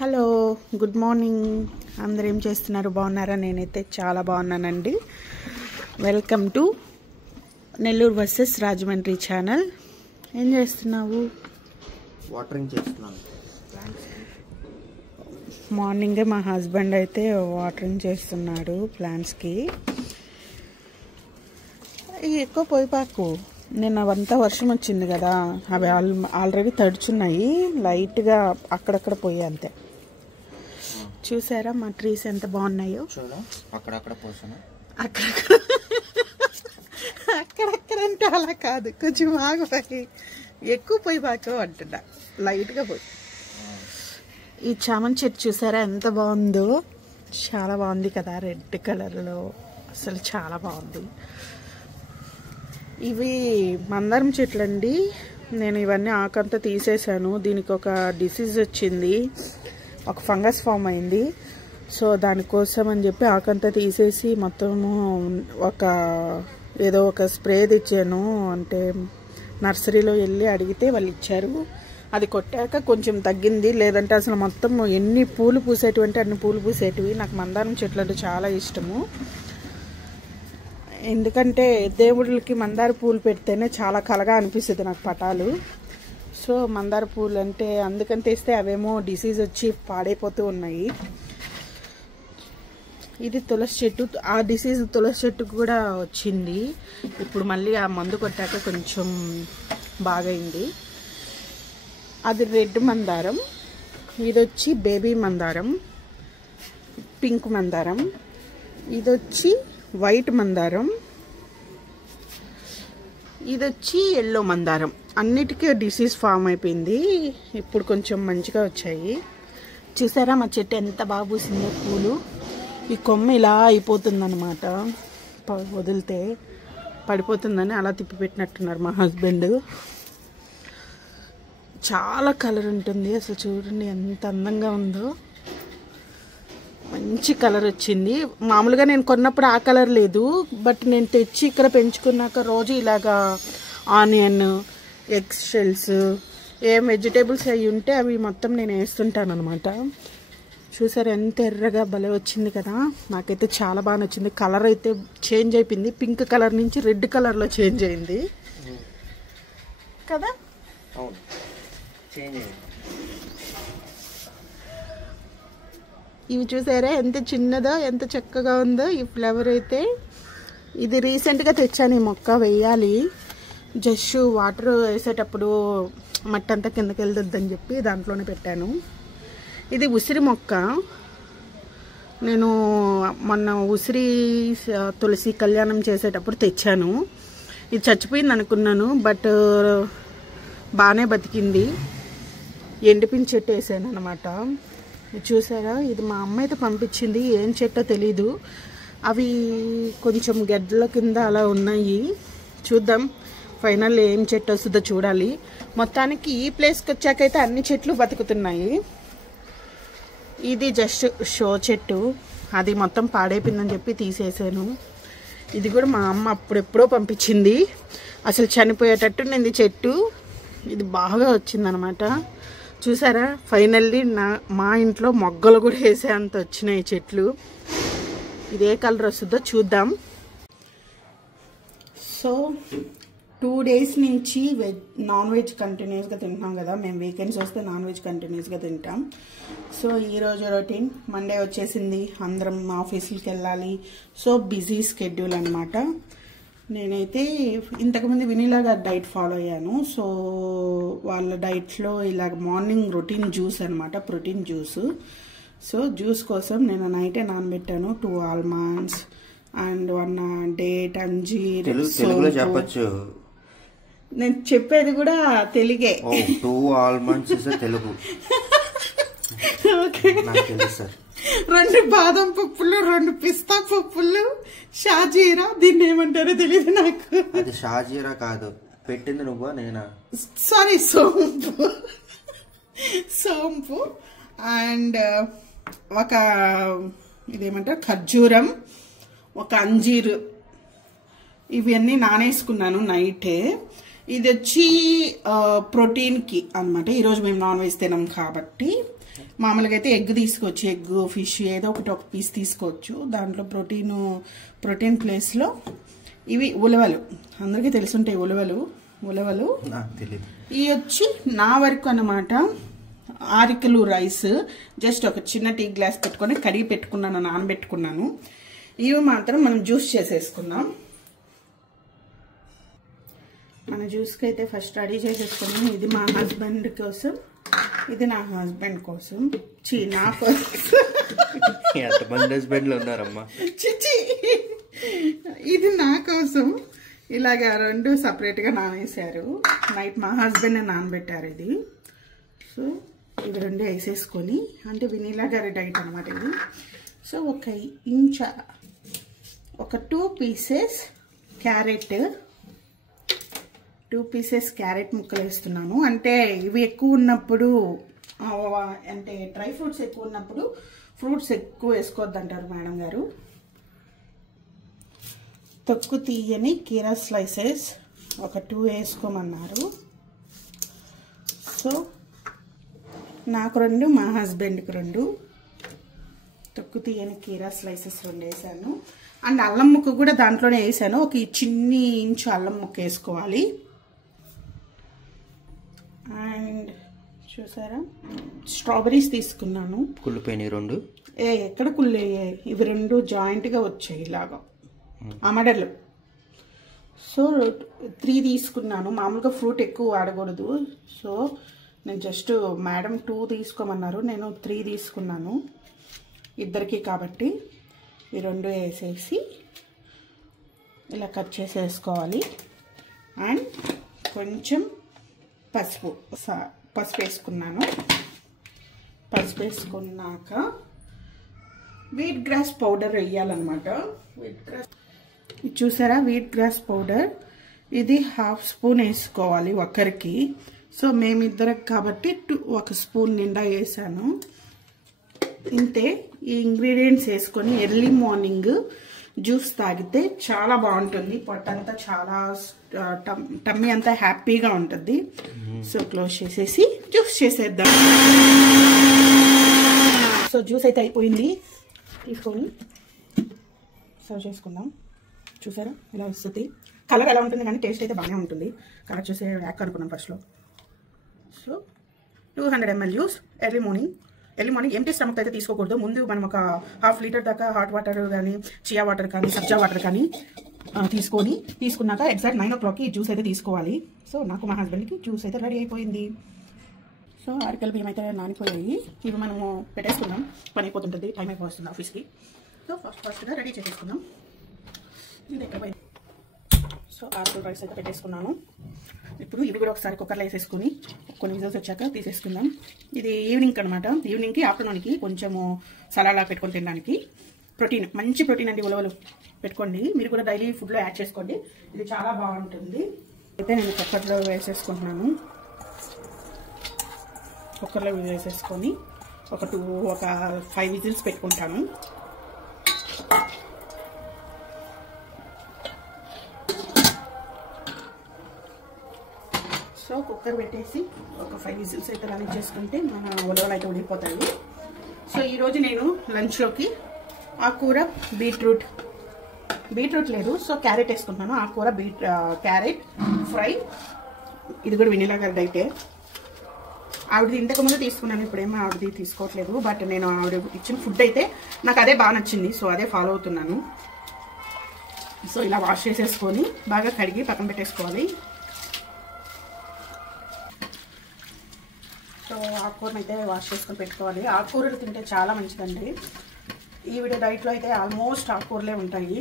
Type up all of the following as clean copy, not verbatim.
Hello good morning. అందరూ ఏం చేస్తున్నారు? బాగున్నారా? నేనైతే చాలా బాగున్నానండి. Welcome to Nellore versus Rajahmundry channel. ఏం చేస్తున్నావు? వాటరింగ్ చేస్తున్నాను. మార్నింగే మా హస్బెండ్ అయితే వాటరింగ్ చేస్తున్నాడు ప్లాంట్స్కి. ఎక్కువ పోయిపాకు. నిన్న అవంతా వర్షం వచ్చింది కదా, అవి ఆల్రెడీ తడుచున్నాయి. లైట్గా అక్కడక్కడ పోయి అంతే. చూసారా మా ట్రీస్ ఎంత బాగున్నాయో? అక్కడక్కడ పోసాను. అక్కడక్కడ అంటే అలా కాదు, కొంచెం ఆగిపోయి ఎక్కువ పోయి పాకు అంటున్నా, లైట్గా పోయి. ఈ చామంతి చెట్టు చూసారా ఎంత బాగుందో? చాలా బాగుంది కదా, రెడ్ కలర్లో. అసలు చాలా బాగుంది. ఇవి మందారం చెట్లు అండి. నేను ఇవన్నీ ఆకంతా తీసేసాను. దీనికి ఒక డిసీజ్ వచ్చింది, ఒక ఫంగస్ ఫామ్ అయింది. సో దానికోసం అని చెప్పి ఆకంతా తీసేసి మొత్తము ఏదో ఒక స్ప్రే తెచ్చాను. అంటే నర్సరీలో వెళ్ళి అడిగితే వాళ్ళు ఇచ్చారు. అది కొట్టాక కొంచెం తగ్గింది. లేదంటే అసలు మొత్తం ఎన్ని పూలు పూసేటివి అంటే అన్ని పూలు పూసేటివి. నాకు మందారం చెట్లు అంటే చాలా ఇష్టము. ఎందుకంటే దేవుళ్ళకి మందార పూలు పెడితేనే చాలా కలగా అనిపిస్తుంది నాకు పటాలు. సో మందార పూలు అంటే అందుకని తెస్తే అవేమో డిసీజ్ వచ్చి పాడైపోతూ ఉన్నాయి. ఇది తులసి చెట్టు. ఆ డిసీజ్ తులసి చెట్టుకు కూడా వచ్చింది. ఇప్పుడు మళ్ళీ ఆ మందు కొట్టాక కొంచెం బాగైంది. అది రెడ్ మందారం. ఇది వచ్చి బేబీ మందారం, పింక్ మందారం. ఇది వచ్చి వైట్ మందారం. ఇది వచ్చి ఎల్లో మందారం. అన్నిటికీ డిసీజ్ ఫామ్ అయిపోయింది. ఇప్పుడు కొంచెం మంచిగా వచ్చాయి. చూసారా మా చెట్టు ఎంత బాగా పూసిందో పూలు. ఈ కొమ్మ ఇలా అయిపోతుందన్నమాట, వదిలితే పడిపోతుందని అలా తిప్పి పెట్టినట్టున్నారు మా హస్బెండ్. చాలా కలర్ ఉంటుంది. అసలు చూడండి ఎంత అందంగా ఉందో. మంచి కలర్ వచ్చింది. మామూలుగా నేను కొన్నప్పుడు ఆ కలర్ లేదు, బట్ నేను తెచ్చి ఇక్కడ పెంచుకున్నాక రోజు ఇలాగా ఆనియన్, ఎగ్ షెల్స్, ఏం వెజిటేబుల్స్ అవి ఉంటే అవి మొత్తం నేను వేస్తుంటాను అనమాట. చూసారు ఎంత ఎర్రగా భలే వచ్చింది కదా. నాకైతే చాలా బాగా నచ్చింది. కలర్ అయితే చేంజ్ అయిపోయింది. పింక్ కలర్ నుంచి రెడ్ కలర్లో చేంజ్ అయింది కదా. ఇవి చూసారా ఎంత చిన్నదో, ఎంత చక్కగా ఉందో ఈ ఫ్లవర్ అయితే. ఇది రీసెంట్గా తెచ్చాను. ఈ మొక్క వేయాలి. జస్ట్ వాటర్ వేసేటప్పుడు మట్టి అంతా కిందకి వెళ్తుందని చెప్పి దాంట్లోనే పెట్టాను. ఇది ఉసిరి మొక్క. నేను మొన్న ఉసిరి తులసి కళ్యాణం చేసేటప్పుడు తెచ్చాను. ఇది చచ్చిపోయింది అనుకున్నాను, బట్ బాగానే బతికింది. ఎండిపిండి చెట్టు వేసాను అనమాట. చూసారా, ఇది మా అమ్మ అయితే పంపించింది. ఏం చెట్టో తెలీదు. అవి కొంచెం గడ్డల కింద అలా ఉన్నాయి. చూద్దాం ఫైనల్ ఏం చెట్టు వస్తుందో చూడాలి. మొత్తానికి ఈ ప్లేస్కి వచ్చాకైతే అన్ని చెట్లు బతుకుతున్నాయి. ఇది జస్ట్ షో చెట్టు. అది మొత్తం పాడైపోయిందని చెప్పి తీసేసాను. ఇది కూడా మా అమ్మ అప్పుడెప్పుడో పంపించింది. అసలు చనిపోయేటట్టు చెట్టు. ఇది బాగా వచ్చిందనమాట. చూసారా, ఫైనల్లీ మా ఇంట్లో మొగ్గలు కూడా వేసే అంత వచ్చినాయి చెట్లు. ఇదే కలర్ వస్తుందో చూద్దాం. సో 2 days నుంచి నాన్ వెజ్ కంటిన్యూస్గా తింటున్నాం కదా. మేము వీకెండ్స్ వస్తే నాన్ వెజ్ కంటిన్యూస్గా తింటాం. సో ఈరోజు రొటీన్ మండే వచ్చేసింది. అందరం ఆఫీసులకి వెళ్ళాలి. సో బిజీ స్కెడ్యూల్ అనమాట. నేనైతే ఇంతకుముందు వినీలాగా డైట్ ఫాలో అయ్యాను. సో వాళ్ళ డైట్లో ఇలాగ మార్నింగ్ రొటీన్ జ్యూస్ అనమాట, ప్రోటీన్ జ్యూస్. సో జ్యూస్ కోసం నేను నైటే నానబెట్టాను 2 almonds అండ్ 1 date, అంజీర్. తెలుగులో చెప్పచ్చు. నేను చెప్పేది కూడా తెలుగే. 2 almonds తెలుగు. ఓకే, 2 బాదం పప్పులు, 2 పిస్తా పప్పులు, షాజీరా. దీన్ని ఏమంటారో తెలియదు నాకు. అది షాజీరా కాదు, పెట్టింది నువ్వా నేనా? సారీ, సోంపు అండ్ ఒక ఇదేమంటారు ఖర్జూరం, ఒక అంజీరు. ఇవన్నీ నానేసుకున్నాను నైటే. ఇది వచ్చి ప్రోటీన్కి అనమాట. ఈరోజు మేము నాన్ వెజ్ తినాం కాబట్టి మామూలుగా అయితే ఎగ్ తీసుకోవచ్చు, ఎగ్ ఫిష్ ఏదో ఒక పీస్ తీసుకోవచ్చు. దాంట్లో ప్రోటీన్ ప్లేస్లో ఇవి ఉలవలు, అందరికీ తెలుసుంటాయి ఉలవలు. ఇవి వచ్చి నా వరకు అన్నమాట 6 కిలో రైస్. జస్ట్ ఒక చిన్న టీ గ్లాస్ పెట్టుకొని కడిగి పెట్టుకున్నాను, నానబెట్టుకున్నాను. ఇవి మాత్రం మనం జ్యూస్ చేసేసుకుందాం. మన జ్యూస్కి అయితే ఫస్ట్ రెడీ చేసేసుకున్నాం. ఇది మా హస్బెండ్ కోసం, ఇది నా హస్బెండ్ కోసం, నా కోసం. హస్బెండ్లు ఉన్నారమ్మా. చిచి, ఇది నా కోసం. ఇలాగా 2 సపరేట్గా నానేసారు. నైట్ మా హస్బెండ్ నానబెట్టారు ఇది. సో ఇవి 2 వేసేసుకొని, అంటే వెనీలా గారి డైట్ అనమాట ఇది. సో ఒక 2 పీసెస్ క్యారెట్, 2 పీసెస్ క్యారెట్ ముక్కలు వేస్తున్నాను. అంటే ఇవి ఎక్కువ ఉన్నప్పుడు, అంటే డ్రై ఫ్రూట్స్ ఎక్కువ ఉన్నప్పుడు ఫ్రూట్స్ ఎక్కువ వేసుకోవద్దంటారు మేడం గారు. తొక్కు తీయని కీరా స్లైసెస్ ఒక 2 వేసుకోమన్నారు. సో నాకు 2, మా హస్బెండ్కి 2 తొక్కు తీయని కీరా స్లైసెస్ 2 వేసాను. అండ్ అల్లం ముక్క కూడా దాంట్లోనే వేసాను. ఒక చిన్ని ఇంచు అల్లం ముక్క వేసుకోవాలి. అండ్ చూసారా, స్ట్రాబెరీస్ తీసుకున్నాను. కుళ్ళిపోయినాయి 2. ఎక్కడ కుళ్ళయ్యాయి, ఇవి 2 జాయింట్గా వచ్చాయి ఇలాగా అమడలు. సో 3 తీసుకున్నాను. మామూలుగా ఫ్రూట్ ఎక్కువ వాడకూడదు. సో నేను జస్ట్ మేడం 2 తీసుకోమన్నారు, నేను 3 తీసుకున్నాను ఇద్దరికి కాబట్టి. ఈ 2 వేసేసి ఇలా కట్ చేసేసుకోవాలి. అండ్ కొంచెం పసుపు వేసుకున్నాను. పసుపు వేసుకున్నాక వీట్ గ్రాస్ పౌడర్ వేయాలన్నమాట. ఇది చూసారా, వీట్ గ్రాస్ పౌడర్ ఇది 1/2 స్పూన్ వేసుకోవాలి ఒకరికి. సో మేమిద్దరికి కాబట్టి 1 స్పూన్ నిండా వేసాను. ఇంతే. ఈ ఇంగ్రీడియంట్స్ వేసుకొని ఎర్లీ మార్నింగ్ జ్యూస్ తాగితే చాలా బాగుంటుంది. పొట్టంతా చాలా టమ్మీ అంతా హ్యాపీగా ఉంటుంది. సో క్లోజ్ చేసేసి జ్యూస్ చేసేద్దాం. సో జ్యూస్ అయితే అయిపోయింది. తీసుకొని సర్వ్ చేసుకుందాం. చూసారా ఇలా వస్తుంది. కలర్ ఎలా ఉంటుంది కానీ టేస్ట్ అయితే బాగానే ఉంటుంది. కలర్ చూసే యాక్ అనుకున్నాం ఫస్ట్లో. So 200 ml juice early morning empty stomach అయితే తీసుకోకూడదు. ముందు మనం ఒక 1/2 లీటర్ దాకా హాట్ వాటర్ కానీ, చియా వాటర్ కానీ, సబ్జా వాటర్ కానీ తీసుకున్నాక ఎగ్జాక్ట్ 9 o'clockకి జ్యూస్ అయితే తీసుకోవాలి. సో నాకు మా హస్బెండ్కి జ్యూస్ అయితే రెడీ అయిపోయింది. సో అరికలు బియ్యం అయితే నానిపోయాయి. ఇవి మనము పెట్టేసుకుందాం, పని అయిపోతుంటుంది, టైం అయిపోతుంది ఆఫీస్కి. సో ఫస్ట్గా రెడీ చేసేసుకుందాం. ఇది ఎక్కడ సో 6 రైస్ అయితే పెట్టేసుకున్నాను. ఇప్పుడు ఇవి కూడా ఒకసారి కుక్కర్లో వేసేసుకొని కొన్ని విజిల్స్ వచ్చాక తీసేసుకుందాం. ఇది ఈవినింగ్ అనమాట. ఈవినింగ్కి ఆఫ్టర్నూన్కి కొంచెము సలాడ్లా పెట్టుకొని తినడానికి. ప్రోటీన్, మంచి ప్రోటీన్ అండి. ఉలవలు పెట్టుకోండి, మీరు కూడా డైలీ ఫుడ్లో యాడ్ చేసుకోండి. ఇది చాలా బాగుంటుంది. అయితే నేను కుక్కర్లో వేసేసుకుంటున్నాను. కుక్కర్లో వేసేసుకొని ఒక 5 విజిల్స్ పెట్టుకుంటాను. సో కుక్కర్ పెట్టేసి ఒక 5 విజిల్స్ అయితే రన్ చేసుకుంటే మన ఉలవలు అయితే ఉడికిపోతాయి. సో ఈరోజు నేను లంచ్లోకి ఆకుకూర బీట్రూట్ లేదు, సో క్యారెట్ వేసుకుంటున్నాను. ఆకుకూర క్యారెట్ ఫ్రై. ఇది కూడా వెనిలా గారి డైటే. ఆవిడది ఇంతకుముందు తీసుకున్నాను, ఇప్పుడేమో ఆవిడది తీసుకోవట్లేదు. బట్ నేను ఆవిడ ఇచ్చిన ఫుడ్ అయితే నాకు అదే బాగా నచ్చింది. సో అదే ఫాలో అవుతున్నాను. సో ఇలా వాష్ చేసేసుకొని బాగా కడిగి పక్కన పెట్టేసుకోవాలి. సో ఆకుకూరను అయితే వాష్ చేసుకొని పెట్టుకోవాలి. ఆకుకూరలు తింటే చాలా మంచిదండి. ఈవిడ డైట్లో అయితే ఆల్మోస్ట్ ఆకుకూరలే ఉంటాయి.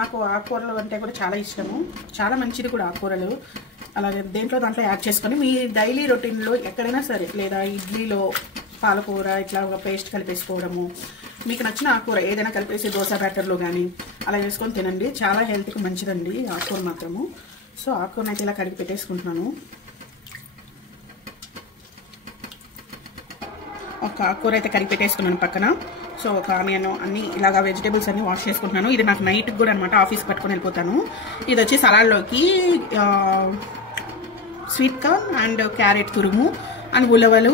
నాకు ఆకుకూరలు అంటే కూడా చాలా ఇష్టము, చాలా మంచిది కూడా ఆకుకూరలు. అలాగే దాంట్లో యాడ్ చేసుకొని మీ డైలీ రొటీన్లో ఎక్కడైనా సరే, లేదా ఇడ్లీలో పాలకూర ఇట్లా పేస్ట్ కలిపేసుకోవడము, మీకు నచ్చిన ఆకుకూర ఏదైనా కలిపేసి దోశ బ్యాటర్లో కానీ అలా వేసుకొని తినండి. చాలా హెల్త్కి మంచిదండి ఆకుకూర మాత్రము. సో ఆకుకూరను అయితే ఇలా కడిగి పెట్టేసుకుంటున్నాను. ఒక ఆకుకూర అయితే కడిగి పెట్టేసుకున్నాను పక్కన. సో ఒక ఆనియన్ అన్ని ఇలాగా వెజిటేబుల్స్ అన్ని వాష్ చేసుకుంటున్నాను. ఇది నాకు నైట్కి కూడా అనమాట, ఆఫీస్కి పట్టుకొని వెళ్ళిపోతాను. ఇది వచ్చి సలాడ్లోకి స్వీట్ కార్న్ అండ్ క్యారెట్ తురుము, అండ్ ఉలవలు,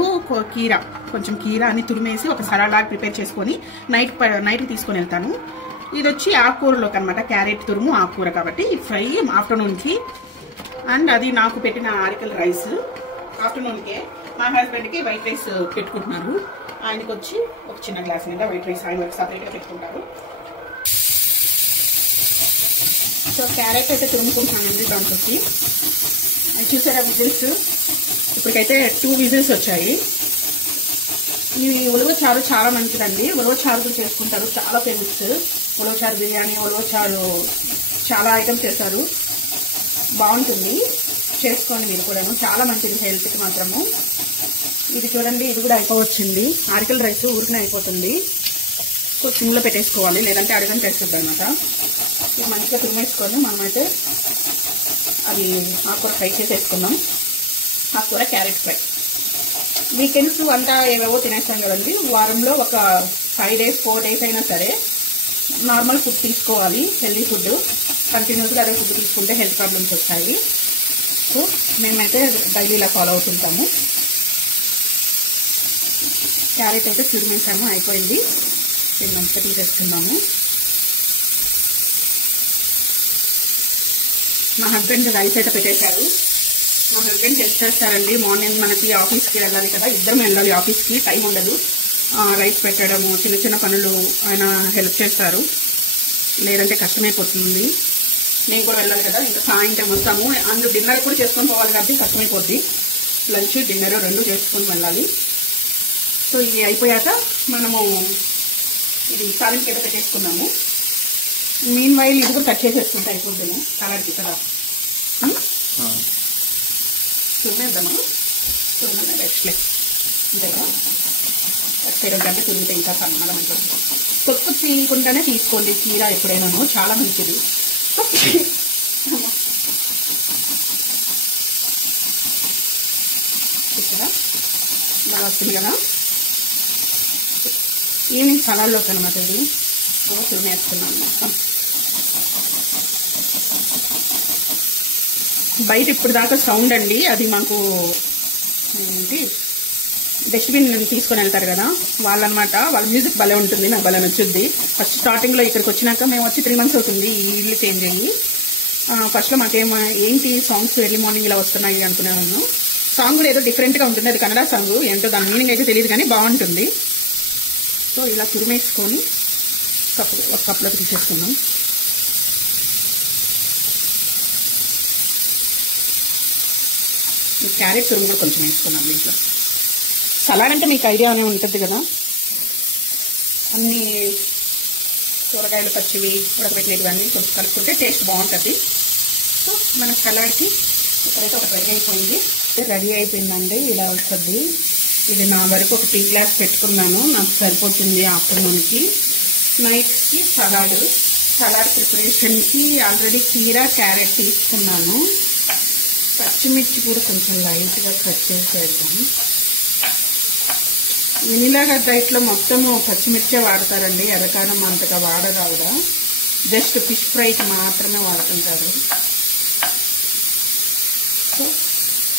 కీర, కొంచెం కీర అని తురిమేసి ఒక సలాడ్ లాగా ప్రిపేర్ చేసుకొని నైట్కి తీసుకొని వెళ్తాను. ఇది వచ్చి ఆకుకూరలోకి అనమాట, క్యారెట్ తురుము ఆకుకూర కాబట్టి ఫ్రై ఆఫ్టర్నూన్కి. అండ్ అది నాకు పెట్టిన ఆరికల్ రైస్ ఆఫ్టర్నూన్కే. మా హస్బెండ్కి వైట్ రైస్ పెట్టుకుంటున్నారు. ఆయనకి వచ్చి ఒక చిన్న గ్లాస్ మీద వైట్ రైస్ ఆయన సపరేట్గా పెట్టుకుంటారు. సో క్యారెట్ అయితే తురుముకుంటున్నానండి దాంట్లోకి. చూసారా విజిల్స్? ఇప్పటికైతే 2 విజిల్స్ వచ్చాయి. ఈ ఉలవచారు చాలా మంచిదండి. ఉలవచారు చేసుకుంటారు, చాలా ఫేమస్. ఉలవచారు బిర్యానీ, ఉలవచారు చాలా ఐటమ్స్ చేస్తారు, బాగుంటుంది. చేసుకోండి మీరు కూడా, చాలా మంచిది హెల్త్కి మాత్రము. ఇది చూడండి, ఇది కూడా అయిపోవచ్చింది. ఆరికల్ రైస్ ఊరికనే అయిపోతుంది. సిమ్లో పెట్టేసుకోవాలి, లేదంటే అడగని చేస్తుంది అనమాట. ఇది మంచిగా తురిమేసుకొని మనమైతే అది ఆకుకూర ఫ్రై చేసేసుకుందాం. ఆకుకూర క్యారెట్ ఫ్రై. వీకెండ్స్ అంతా ఏవేవో తినేస్తాం కదండి. వారంలో ఒక 5 days 4 days అయినా సరే నార్మల్ ఫుడ్ తీసుకోవాలి, హెల్దీ ఫుడ్. కంటిన్యూస్గా అదే ఫుడ్ తీసుకుంటే హెల్త్ ప్రాబ్లమ్స్ వస్తాయి. సో మేమైతే డైలీ ఇలా ఫాలో అవుతుంటాము. క్యారెట్ అయితే తురిమేసాము, అయిపోయింది. దీన్ని మంచిగా తీసేసుకున్నాము. మా హస్బెండ్ రైస్ అయితే పెట్టేశారు. మా హస్బెండ్ హెల్ప్ చేస్తారండి. మార్నింగ్ మనకి ఆఫీస్కి వెళ్ళాలి కదా, ఇద్దరం వెళ్ళాలి ఆఫీస్కి, టైం ఉండదు. రైస్ పెట్టడము, చిన్న చిన్న పనులు ఆయన హెల్ప్ చేస్తారు, లేదంటే కష్టమైపోతుంది. నేను కూడా వెళ్ళాలి కదా, ఇంకా సాయంత్రం వస్తాము. అందులో డిన్నర్ కూడా చేసుకొని పోవాలి కాబట్టి కష్టమైపోద్ది. లంచ్ డిన్నర్ 2 చేసుకొని వెళ్ళాలి. సో ఇది అయిపోయాక మనము ఇది తాలింపు ఏదో పెట్టేసుకున్నాము. మీన్ వైల్ ఇది కూడా కట్ చేసేసుకుంటే అయిపోద్దాము కలర్కి కదా. చూద్దామా, చూడండి నెక్స్ట్లే అంతేగా. కట్ చేయడం కంటే తురిగితే ఇంకా సన్నగా ఉంటుంది. తొక్కు తీయకుండానే తీసుకోండి కీర ఎప్పుడైనాను, చాలా మంచిది. ఇక్కడ బాగా వస్తుంది కదా. ఈవినింగ్ సలాడ్లోకి అనమాట ఇది తురిమేస్తున్నాను మొత్తం. బయట ఇప్పుడు దాకా సౌండ్ అండి, అది మాకు ఏంటి డస్ట్బిన్ తీసుకొని వెళ్తారు కదా వాళ్ళనమాట. వాళ్ళ మ్యూజిక్ భలే ఉంటుంది, నాకు భలే నచ్చుద్ది. ఫస్ట్ స్టార్టింగ్లో ఇక్కడికి వచ్చినాక, మేము వచ్చి 3 months అవుతుంది ఈ ఇల్లు చేంజ్ అయ్యి. ఫస్ట్లో ఏంటి సాంగ్స్ ఎర్లీ మార్నింగ్ ఇలా వస్తున్నాయి అనుకునేవాను. సాంగ్ కూడా ఏదో డిఫరెంట్గా ఉంటుంది, అది కన్నడ సాంగ్, ఏంటో దాని మీనింగ్ అయితే తెలియదు కానీ బాగుంటుంది. సో ఇలా తురిమేసుకొని ఒక కప్లోకి తీసేసుకుందాం. క్యారెట్ తురుము కూడా కొంచెం వేసుకున్నాం దీంట్లో. సలాడ్ అంటే మీకు ఐడియానే ఉంటుంది కదా, అన్ని కూరగాయలు పచ్చివి ఉడకబెట్టినవి అన్నీ కొంచెం కలుపుకుంటే టేస్ట్ బాగుంటుంది. సో మన సలాడ్కి ఇక్కడైతే ఒక రెడీ అయిపోయిందండి. ఇలా వస్తుంది. ఇది నా వరకు ఒక టీ గ్లాస్ పెట్టుకున్నాను, నాకు సరిపోతుంది ఆఫ్టర్నూన్కి. నైట్కి సలాడ్ ప్రిపరేషన్కి ఆల్రెడీ కీర క్యారెట్ తీసుకున్నాను. పచ్చిమిర్చి కూడా కొంచెం లైట్గా కట్ చేసేద్దాం. వెనిలా డైట్లో మొత్తము పచ్చిమిర్చే వాడతారండి, ఎర్రకారం అంతగా వాడరు ఆవిడ. జస్ట్ ఫిష్ ఫ్రైకి మాత్రమే వాడుతుంటారు. సో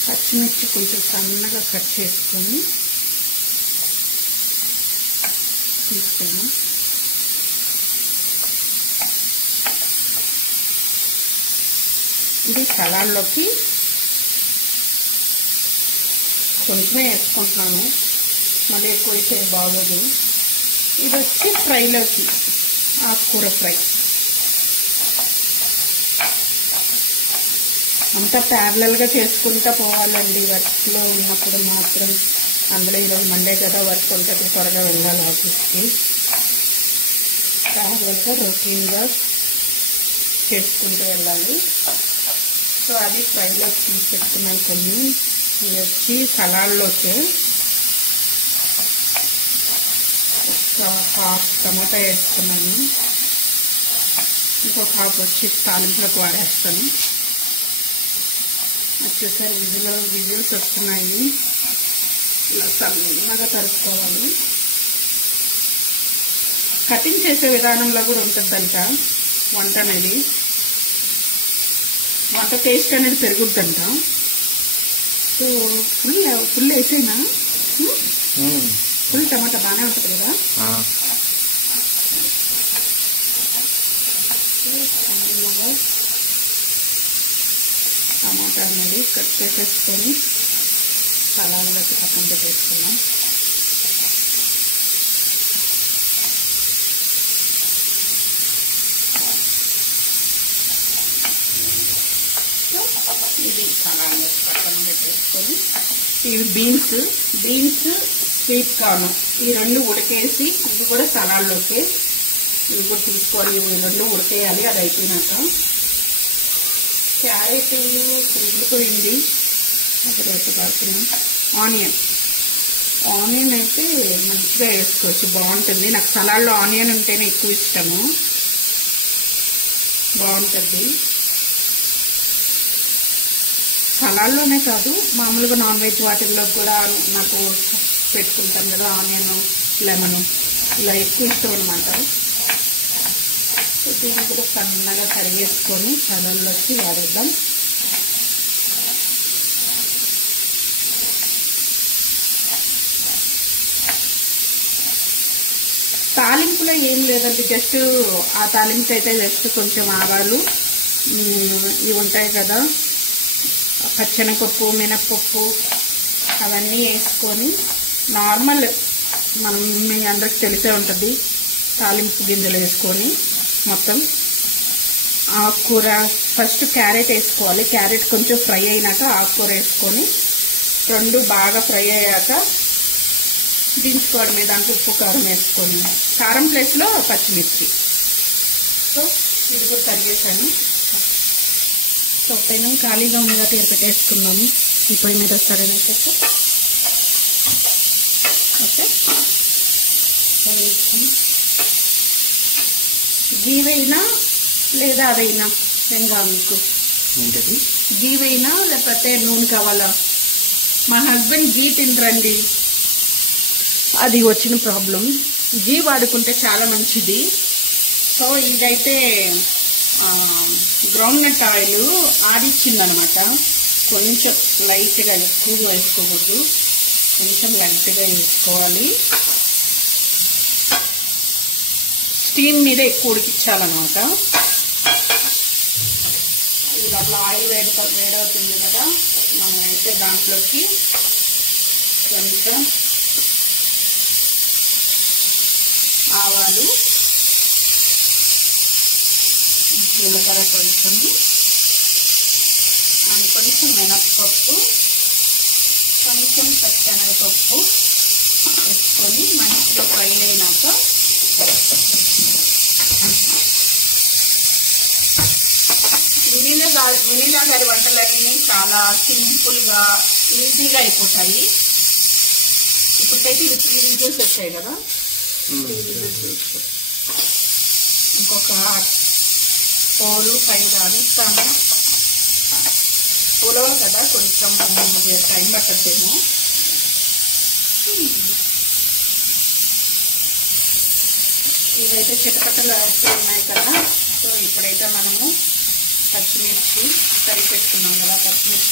పచ్చిమిర్చి కొంచెం సన్నగా కట్ చేసుకొని తీసుకున్నాం. ఇది సలాడ్లోకి కొంచెమే వేసుకుంటున్నాను, మళ్ళీ ఎక్కువ అయితే బాగోదు. ఇది వచ్చి ఫ్రైలోకి ఆకుకూర ఫ్రై. అంతా ప్యారలల్గా చేసుకుంటూ పోవాలండి వర్క్లో ఉన్నప్పుడు మాత్రం. అందులో ఈరోజు మండే కదా, వర్క్ ఉంటుంది, త్వరగా వెళ్ళాలి ఆఫీస్కి. ప్యారలల్గా రొటీన్గా చేసుకుంటూ వెళ్ళాలి. సో అది ఫ్రైలోకి తీసి పెట్టుకున్నాను కొన్ని. ఇది వచ్చి సలాడ్లోకి ఒక హాఫ్ టమాటా వేసుకున్నాను, ఇంకొక హాఫ్ వచ్చి తాలింపులకు వాడేస్తాను. వచ్చేసరి విజిల్స్ వస్తున్నాయి, ఇలా సన్నగా తరుపుకోవాలి. కటింగ్ చేసే విధానంలో కూడా ఉంటుందంట వంట అనేది, వంట టేస్ట్ అనేది పెరుగుద్దంట. సో ఫుల్ వేసేనా? ఫుల్ టమాటా బాగానే ఉంటుంది కదా. టమాటా అనేది కట్ చేసేసుకొని సలాడ్లోకి పక్కన పెట్టేసుకున్నాం. ఇది సలాడ్లోకి పక్కన పెట్టేసుకొని ఇవి బీన్స్ స్వీట్ కార్న్ ఈ రెండు ఉడకేసి ఇవి కూడా సలాడ్లోకి ఇవి కూడా తీసుకోవాలి. ఇవి రెండు ఉడకేయాలి. అది అయిపోయినాక క్యారెట్ ఉడికిపోయింది. అది రేపు పడుతున్నాం. ఆనియన్ అయితే మంచిగా వేసుకోవచ్చు, బాగుంటుంది. నాకు సలాడ్లో ఆనియన్ ఉంటేనే ఎక్కువ ఇష్టము, బాగుంటుంది. సలాడ్లోనే కాదు, మామూలుగా నాన్ వెజ్ వాటిల్లో కూడా నాకు పెట్టుకుంటాం కదా ఆనియన్ లెమన్, ఇలా ఎక్కువ ఇష్టం అనమాట. దీన్ని కూడా సన్నగా తరిగేసుకొని సలాడ్లోకి వాడేద్దాం. తాలింపులో ఏం లేదండి, జస్ట్ ఆ తాలింపు అయితే జస్ట్ కొంచెం ఆవాలు ఇవి ఉంటాయి కదా, పచ్చెనపప్పు, మినప్పప్పు అవన్నీ వేసుకొని నార్మల్ మనం మీ అందరికి తెలిసే ఉంటుంది. తాలింపు గింజలు వేసుకొని మొత్తం ఆకుకూర ఫస్ట్ క్యారెట్ వేసుకోవాలి. క్యారెట్ కొంచెం ఫ్రై అయినాక ఆకుకూర వేసుకొని రెండు బాగా ఫ్రై అయ్యాక దించుకోవడమే. దాంట్లో ఉప్పు కారం వేసుకొని, కారం ప్లేస్లో పచ్చిమిర్చి. సో ఇది కూడా తరిగేసాను. సో పైన ఖాళీగా ఉందిగా తీరు పెట్టేసుకున్నాము. ఈ పొయ్యి మీద వస్తారని చెప్పి ఓకే. గీ వేయినా లేదా అదైనా ఏం కావాలి మీకు? ఏంటది? గీ వేయినా లేకపోతే నూనె కావాలా? మా హస్బెండ్ గీ తినరండి, అది వచ్చిన ప్రాబ్లం. గీ వాడుకుంటే చాలా మంచిది. సో ఇదైతే గ్రౌండ్నట్ ఆయిల్ ఆడిచ్చిందనమాట. కొంచెం లైట్గా, ఎక్కువగా వేసుకోకూడదు, కొంచెం లైట్గా వేసుకోవాలి. స్టీమ్ మీద ఎక్కువ ఉడికించాలన్నమాట. ఇది అట్లా ఆయిల్ వేడవుతుంది కదా, మనం అయితే దాంట్లోకి కొంచెం ఆవాలు, జీలకర్ర కొంచెం మినప్పప్పు, కొంచెం పచ్చెనగపప్పు వేసుకొని మంచిగా ఫ్రై అయినాక వినీలా గారి వంటలన్నీ చాలా సింపుల్గా ఈజీగా అయిపోతాయి. ఇప్పుడైతే ఇది 3 విజిల్స్ వచ్చాయి కదా, 3 విజిల్స్. ఇంకొక 4-5 రానిస్తాము. ఉలవలు కదా, కొంచెం టైం పట్టద్దేమో. ఇవైతే చిటపటలు ఉన్నాయి కదా. సో ఇప్పుడైతే మనము పచ్చిమిర్చి కర్రీ పెట్టుకున్నాం కదా, పచ్చిమిర్చి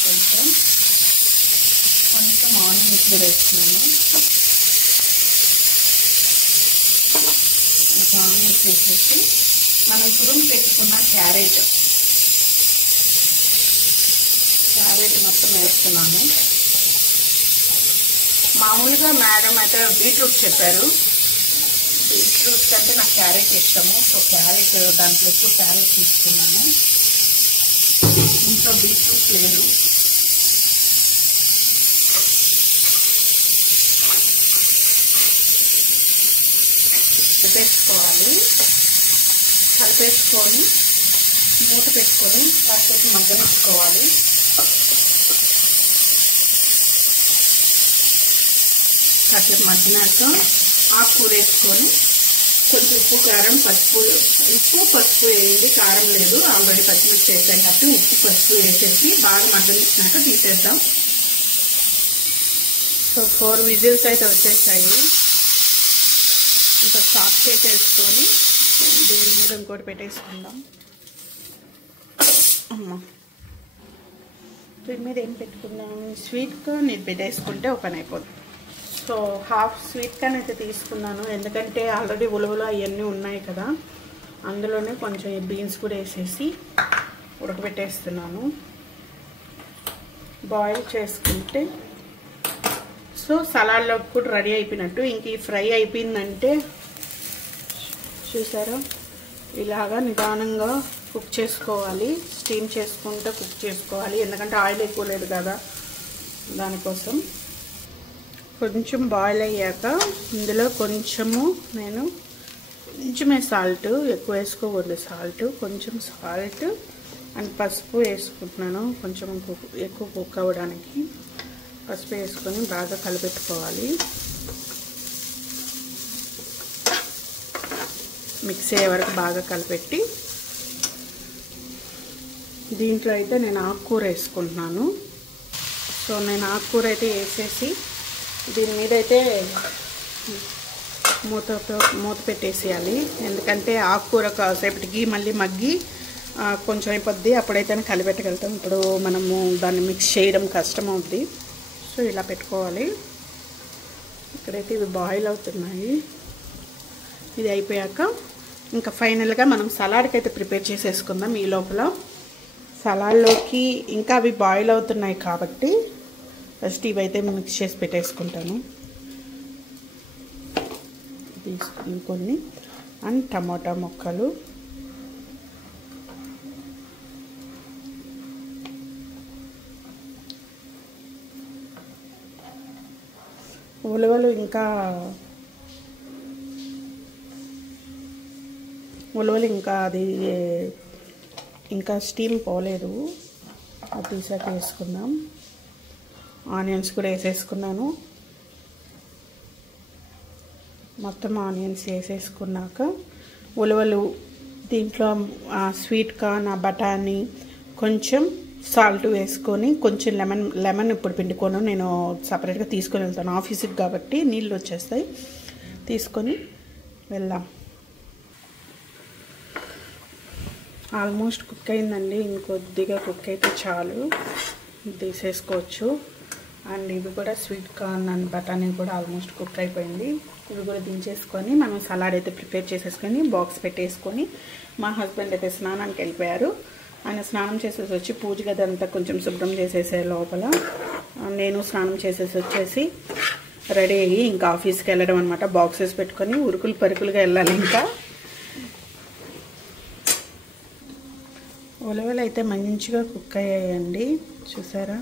కొంచెం ఆనియన్స్ కూడా వేస్తున్నాను. ఆనియన్స్ వేసేసి మనం తురుము పెట్టుకున్న క్యారెట్ మొత్తం వేస్తున్నాను. మామూలుగా మేడం అయితే బీట్రూట్ చెప్పారు, బీట్రూట్ కంటే నాకు క్యారెట్ ఇష్టము. సో క్యారెట్ దాంట్లో ఎక్కువ క్యారెట్ తీసుకున్నాను. ఇంట్లో బీట్రూట్ లేదు. కలిపేసుకొని మూత పెట్టుకొని కాసేపు మగ్గనిచ్చుకోవాలి. కాసేపు మగ్గినాక ఆకుకూర వేసుకొని కొంచెం ఉప్పు కారం పసుపు వేయండి, కారం లేదు, ఆల్రెడీ పచ్చిమిర్చి వేసాం కాబట్టి ఉప్పు పసుపు వేసేసి బాగా మగ్గనిచ్చినాక తీసేద్దాం. సో 4 విజిల్స్ అయితే వచ్చేసాయి. ఇంకా స్టాప్ చేసేసుకొని దీని మీద ఇంకోటి పెట్టేసుకుందాం. అమ్మ దీని మీద ఏం పెట్టుకున్నాం, స్వీట్ కార్న్ ఇది పెట్టేసుకుంటే ఓపెన్ అయిపోతుంది. సో హాఫ్ స్వీట్ కార్న్ అయితే తీసుకున్నాను, ఎందుకంటే ఆల్రెడీ ఉలవలు అవన్నీ ఉన్నాయి కదా, అందులోనే కొంచెం బీన్స్ కూడా వేసేసి ఉడకబెట్టేస్తున్నాను బాయిల్ చేసుకుంటే. సో సలాడ్లోకి కూడా రెడీ అయిపోయినట్టు. ఇంక ఈ ఫ్రై అయిపోయిందంటే చూసారా ఇలాగా నిదానంగా కుక్ చేసుకోవాలి, స్టీమ్ చేసుకుంటూ కుక్ చేసుకోవాలి, ఎందుకంటే ఆయిల్ ఎక్కువ లేదు కదా దానికోసం. కొంచెం బాయిల్ అయ్యాక ఇందులో కొంచెమే సాల్ట్, ఎక్కువ వేసుకోకూడదు సాల్ట్, కొంచెం సాల్ట్ అండ్ పసుపు వేసుకుంటున్నాను, కొంచెం ఎక్కువ కుక్ అవ్వడానికి. పసుపు వేసుకొని బాగా కలిపెట్టుకోవాలి, మిక్స్ అయ్యే వరకు బాగా కలిపెట్టి. దీంట్లో అయితే నేను ఆకుకూర వేసుకుంటున్నాను. సో నేను ఆకుకూర అయితే వేసేసి దీని మీద అయితే మూత పెట్టేసేయాలి, ఎందుకంటే ఆకుకూర కాసేపటికి మళ్ళీ మగ్గి కొంచెం అయిపోద్ది, అప్పుడైతే కలిపెట్టగలుగుతాం. ఇప్పుడు మనము దాన్ని మిక్స్ చేయడం కష్టం అవుద్ది. సో ఇలా పెట్టుకోవాలి. ఇక్కడైతే ఇవి బాయిల్ అవుతున్నాయి. ఇది అయిపోయాక ఇంకా ఫైనల్గా మనం సలాడ్కి అయితే ప్రిపేర్ చేసేసుకుందాం. ఈ లోపల సలాడ్లోకి ఇంకా అవి బాయిల్ అవుతున్నాయి కాబట్టి ఫస్ట్ ఇవైతే మిక్స్ చేసి పెట్టేసుకుంటాను. తీసుకుని కొన్ని అండ్ టమాటా ముక్కలు, ఉలవలు ఇంకా అది ఇంకా స్టీమ్ పోలేదు, అది తీసాక వేసుకుందాం. ఆనియన్స్ కూడా వేసేసుకున్నాను. మొత్తం ఆనియన్స్ వేసేసుకున్నాక ఉలవలు, దీంట్లో స్వీట్ కార్న్, బఠానీ, కొంచెం సాల్ట్ వేసుకొని, కొంచెం లెమన్ ఇప్పుడు పిండుకోను, నేను సపరేట్గా తీసుకొని వెళ్తాను ఆఫీస్కి కాబట్టి నీళ్ళు వచ్చేస్తాయి, తీసుకొని వెళ్దాం. ఆల్మోస్ట్ కుక్ అయిందండి, ఇంకొద్దిగా కుక్ అయితే చాలు, తీసేసుకోవచ్చు. అండ్ ఇవి కూడా స్వీట్ కార్న్ అండ్ బఠానీ కూడా ఆల్మోస్ట్ కుక్ అయిపోయింది. ఇవి కూడా దించేసుకొని మనం సలాడ్ అయితే ప్రిపేర్ చేసేసుకొని బాక్స్ పెట్టేసుకొని, మా హస్బెండ్ అయితే స్నానానికి వెళ్ళిపోయారు. ఆయన స్నానం చేసేసి వచ్చి పూజ గది అంతా కొంచెం శుభ్రం చేసేసే లోపల నేను స్నానం చేసేసి వచ్చేసి రెడీ అయ్యి ఇంకా ఆఫీస్కి వెళ్ళడం అనమాట. బాక్సెస్ పెట్టుకొని ఉరుకులు పరుకులుగా వెళ్ళాలి. ఇంకా ఉలవలు అయితే మంచిగా కుక్ అయ్యాయండి, చూసారా.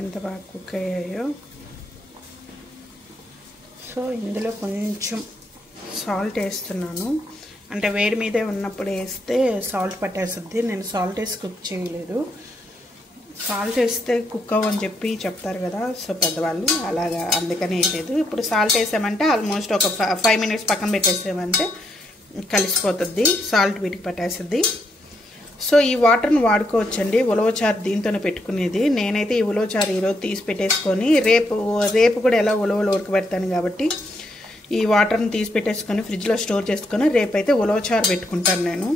ఎంత బాగా కుక్ అయ్యాయో. సో ఇందులో కొంచెం సాల్ట్ వేస్తున్నాను, అంటే వేడి మీదే ఉన్నప్పుడు వేస్తే సాల్ట్ పట్టేస్తుంది. నేను సాల్ట్ వేసి కుక్ చేయలేదు, సాల్ట్ వేస్తే కుక్ అవ్వని చెప్పి చెప్తారు కదా సో పెద్దవాళ్ళు, అలాగా అందుకని వేయలేదు. ఇప్పుడు సాల్ట్ వేసామంటే ఆల్మోస్ట్ ఒక 5 minutes పక్కన పెట్టేసామంటే కలిసిపోతుంది, సాల్ట్ వీటికి పట్టేస్తుంది. సో ఈ వాటర్ని వాడుకోవచ్చండి, ఉలవచారు దీంతోనే పెట్టుకునేది. నేనైతే ఈ ఉలవచారు ఈరోజు తీసి పెట్టేసుకొని రేపు కూడా ఎలా ఉలవలు ఉడకబెడతాను కాబట్టి ఈ వాటర్ని తీసి పెట్టేసుకొని ఫ్రిడ్జ్లో స్టోర్ చేసుకొని రేపైతే ఉలవచారు పెట్టుకుంటాను నేను.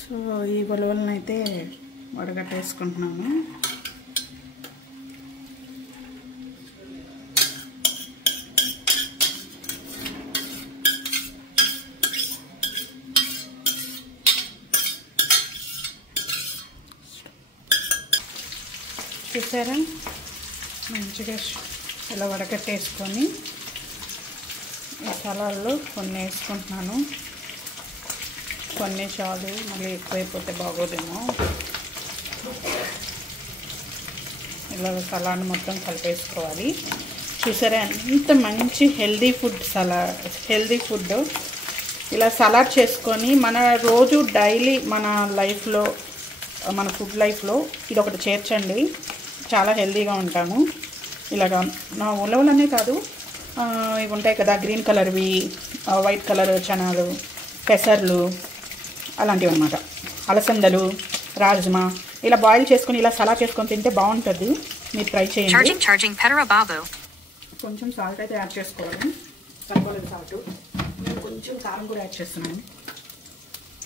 సో ఈ ఉలవలను అయితే వడగట్టేసుకుంటున్నాను. చూసారా మంచిగా ఇలా వడకట్టేసుకొని ఈ సలాడ్లో కొన్ని వేసుకుంటున్నాను. కొన్ని చాలు, మళ్ళీ ఎక్కువైపోతే బాగోదేమో. ఇలా సలాడ్ మొత్తం కలిపేసుకోవాలి. చూసారా ఎంత మంచి హెల్దీ ఫుడ్. ఇలా సలాడ్ చేసుకొని మన రోజు డైలీ మన లైఫ్లో, మన ఫుడ్ లైఫ్లో ఇది ఒకటి చేర్చండి, చాలా హెల్దీగా ఉంటాము. ఇలాగా నా ఉలవలనే కాదు, ఇవి ఉంటాయి కదా గ్రీన్ కలర్వి, వైట్ కలర్ చనాలు, పెసర్లు అలాంటివి అన్నమాట, అలసందలు, రాజ్మా, ఇలా బాయిల్ చేసుకొని ఇలా సలాడ్ చేసుకొని తింటే బాగుంటుంది. మీరు ట్రై చేయండి. కొంచెం సాల్ట్ అయితే యాడ్ చేసుకోవాలి, సరిపోలేదు సాల్ట్. కొంచెం కారం కూడా యాడ్ చేస్తున్నాను,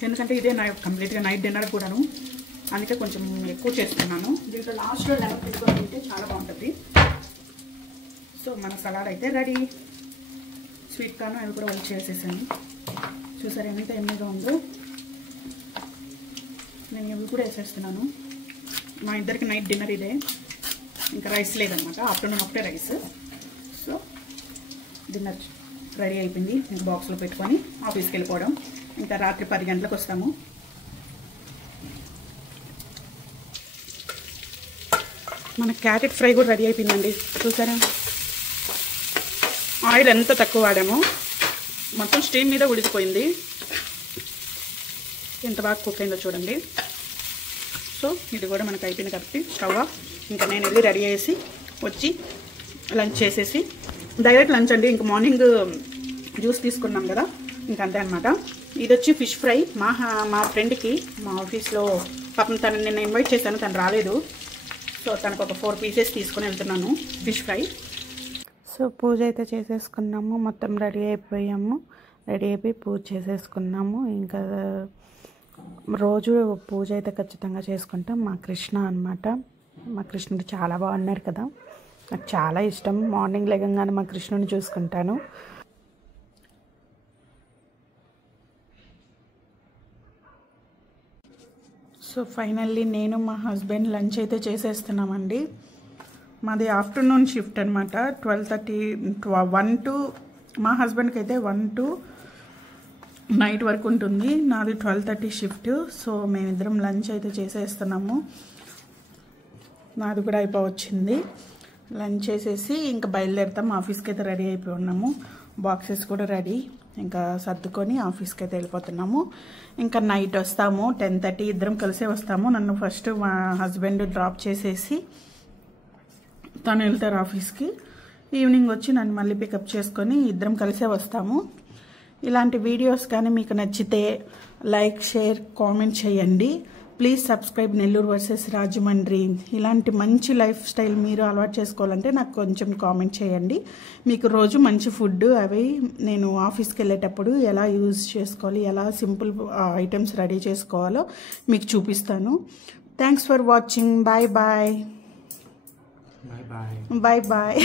ఎందుకంటే ఇదే కంప్లీట్గా నైట్ డిన్నర్ కూడాను, అందుకే కొంచెం ఎక్కువ చేస్తున్నాను. దీంట్లో లాస్ట్లో లెమన్ పెట్టుకొని తింటే చాలా బాగుంటుంది. సో మన సలాడ్ అయితే రెడీ. స్వీట్ కార్న్ అవి కూడా వాళ్ళు చేసేసాను. చూసారు ఎంత ఎమ్మీగా ఉందో. నేను ఇవి కూడా వేసేస్తున్నాను. మా ఇద్దరికి నైట్ డిన్నర్ ఇదే, ఇంకా రైస్ లేదనమాట, ఆఫ్టర్నూన్ ఒకటే రైస్. సో డిన్నర్ రెడీ అయిపోయింది. ఇంకా బాక్స్లో పెట్టుకొని ఆఫీస్కి వెళ్ళిపోవడం. ఇంకా రాత్రి 10 గంటలకు వస్తాము. మన క్యారెట్ ఫ్రై కూడా రెడీ అయిపోయిందండి. చూసారా ఆయిల్ ఎంత తక్కువ వాడామో, మొత్తం స్టీమ్ మీద ఉడికిపోయింది. ఎంత బాగా కుక్ అయిందో చూడండి. సో ఇది కూడా మనకు అయిపోయింది కాబట్టి స్టవ్ ఆఫ్. ఇంకా నేను వెళ్ళి రెడీ చేసి వచ్చి లంచ్ చేసేసి డైరెక్ట్ లంచ్ అండి. ఇంకా మార్నింగ్ జ్యూస్ తీసుకున్నాం కదా, ఇంకా అంతే అనమాట. ఇది వచ్చి ఫిష్ ఫ్రై. మా ఫ్రెండ్కి మా ఆఫీస్లో పాపం తను నిన్న ఇన్వైట్ చేశాను, తను రాలేదు. సో తనకు ఒక 4 పీసెస్ తీసుకొని వెళ్తున్నాను ఫిష్ ఫ్రై. సో పూజ అయితే చేసేసుకున్నాము, మొత్తం రెడీ అయిపోయాము. రెడీ అయిపోయి పూజ చేసేసుకున్నాము. ఇంకా రోజు పూజ అయితే ఖచ్చితంగా చేసుకుంటాం. మా కృష్ణ అనమాట, మా కృష్ణుడు చాలా బాగున్నారు కదా, నాకు చాలా ఇష్టం. మార్నింగ్ లేగంగానే మా కృష్ణుని చూసుకుంటాను. సో ఫైనల్లీ నేను మా హస్బెండ్ లంచ్ అయితే చేసేస్తున్నామండి. మాది ఆఫ్టర్నూన్ షిఫ్ట్ అనమాట. 12:30 1 to మా హస్బెండ్కి అయితే 1 to నైట్ వరకు ఉంటుంది. నాది 12:30 షిఫ్ట్. సో మేమిద్దరం లంచ్ అయితే చేసేస్తున్నాము. నాది కూడా అయిపోవచ్చింది. లంచ్ చేసేసి ఇంకా బయలుదేరుతాం. ఆఫీస్కి అయితే రెడీ అయిపోయి ఉన్నాము. బాక్సెస్ కూడా రెడీ, ఇంకా సర్దుకొని ఆఫీస్కి అయితే వెళ్ళిపోతున్నాము. ఇంకా నైట్ వస్తాము 10:30, ఇద్దరం కలిసే వస్తాము. నన్ను ఫస్ట్ మా హస్బెండ్ డ్రాప్ చేసేసి తను వెళ్తారు ఆఫీస్కి. ఈవినింగ్ వచ్చి నన్ను మళ్ళీ పికప్ చేసుకొని ఇద్దరం కలిసే వస్తాము. ఇలాంటి వీడియోస్ కానీ మీకు నచ్చితే లైక్, షేర్, కామెంట్ చేయండి. Please subscribe Nellore versus Rajahmundry. ఇలాంటి మంచి లైఫ్ స్టైల్ మీరు అలవాటు చేసుకోవాలంటే నాకు కొంచెం కామెంట్ చేయండి. మీకు రోజు మంచి ఫుడ్ అవి నేను ఆఫీస్కి వెళ్ళేటప్పుడు ఎలా యూజ్ చేసుకోవాలి, ఎలా సింపుల్ ఐటమ్స్ రెడీ చేసుకోవాలో మీకు చూపిస్తాను. Thanks for watching. Bye bye. Bye bye. Bye bye.